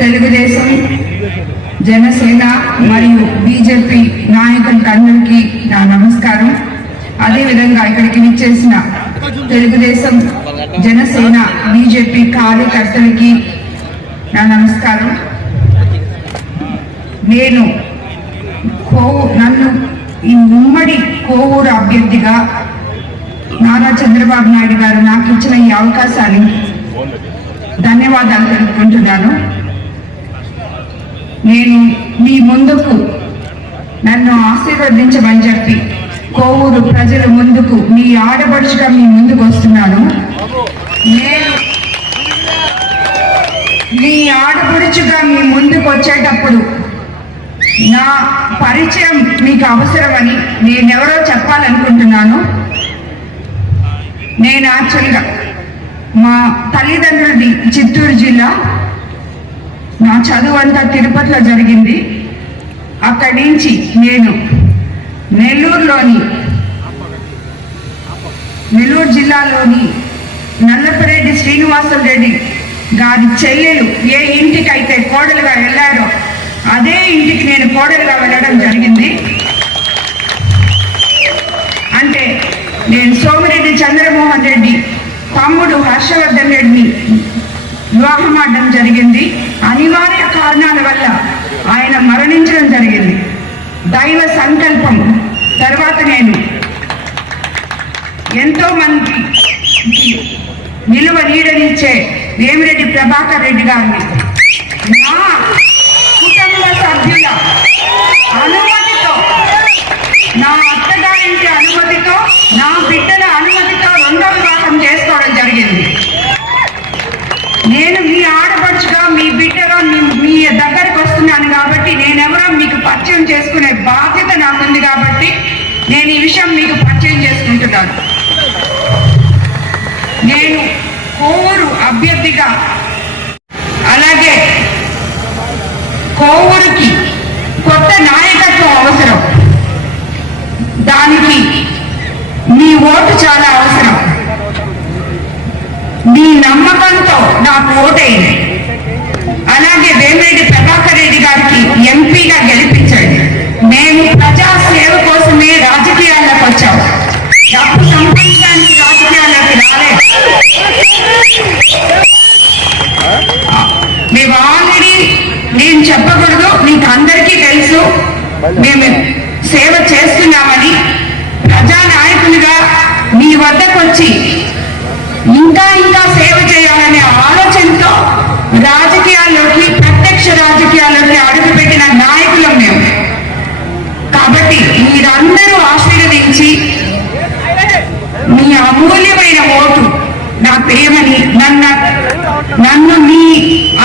తెలుగుదేశం, జనసేన మరియు బీజేపీ నాయకులందరికీ నా నమస్కారం. అదేవిధంగా ఇక్కడికి విచ్చేసిన తెలుగుదేశం, జనసేన, బీజేపీ కార్యకర్తలకి నా నమస్కారం. నన్ను ఈ ఉమ్మడి కోవూరు అభ్యర్థిగా నారా చంద్రబాబు నాయుడు గారు నాకు ఇచ్చిన ఈ అవకాశాన్ని ధన్యవాదాలు తెలుపుకుంటున్నాను. నేను మీ ముందుకు నన్ను ఆశీర్వదించమని చెప్పి కోవూరు ప్రజల ముందుకు మీ ఆడపడుచుగా మీ ముందుకు వస్తున్నాను. నేను మీ ఆడపడుచుగా మీ ముందుకు వచ్చేటప్పుడు నా పరిచయం మీకు అవసరమని నేనెవరో చెప్పాలనుకుంటున్నాను. నేను యాక్చువల్గా మా తల్లిదండ్రులది చిత్తూరు జిల్లా. నా చదువు అంతా తిరుపతిలో జరిగింది. అక్కడి నుంచి నేను నెల్లూరు జిల్లాలోని నల్లపరెడ్డి శ్రీనివాసరెడ్డి గారి చెల్లెలు ఏ ఇంటికైతే కోడలుగా వెళ్ళారో అదే ఇంటికి నేను కోడలుగా వెళ్ళడం జరిగింది. అంటే నేను సోమిరెడ్డి చంద్రమోహన్ రెడ్డి తమ్ముడు హర్షవర్ధన్ రెడ్డిని వివాహం ఆడడం జరిగింది. అనివార్య కారణాల వల్ల ఆయన మరణించడం జరిగింది. దైవ సంకల్పం తర్వాత నేను ఎంతో మందికి నిలువ నీడనిచ్చే వేమిరెడ్డి ప్రభాకర్ రెడ్డి గారిని నా కుటుంబ సభ్యుల అనుమతితో, నా అత్తగారింటి అనుమతితో, నా బిడ్డల అనుమతితో రెండో వివాహం చేసుకోవడం జరిగింది. నేను మీ ఆడపడుచుగా, మీ బిడ్డగా మీ దగ్గరకు వస్తున్నాను కాబట్టి నేనెవరో మీకు పరిచయం చేసుకునే బాధ్యత నాకుంది కాబట్టి నేను ఈ విషయం మీకు పరిచయం చేసుకుంటున్నాను. నేను కోవూరు అభ్యర్థిగా, అలాగే కోవూరుకి కొత్త నాయకత్వం అవసరం. దానికి మీ ఓటు చాలా అవసరం. మీ నమ్మకంతో నాకు ఓటేయండి. అలాగే వేమిరెడ్డి ప్రభాకర్ రెడ్డి గారికి ఎంపీగా గెలిపించండి. మేము ప్రజా సేవ కోసమే రాజకీయాల్లోకి వచ్చాం. డబ్బు సంపాదించడానికి రాజకీయాల్లోకి రాలేదు. మేము ఆల్రెడీ, నేను చెప్పకూడదు, మీకు అందరికీ తెలుసు మేము సేవ చేస్తున్నామని. ప్రజానాయకులుగా మీ వద్దకు వచ్చి ఇంకా సేవ చేయాలనే ఆలోచనతో రాజకీయాల్లోకి, ప్రత్యక్ష రాజకీయాల్లోకి అడుగుపెట్టిన నాయకులం మేము. కాబట్టి మీరందరూ ఆశీర్వదించి మీ అమూల్యమైన ఓటు నాకు ఏమని నన్ను మీ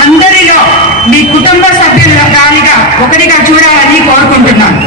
అందరిలో మీ కుటుంబ సభ్యుల ఒకరిగా చూడాలని కోరుకుంటున్నాను.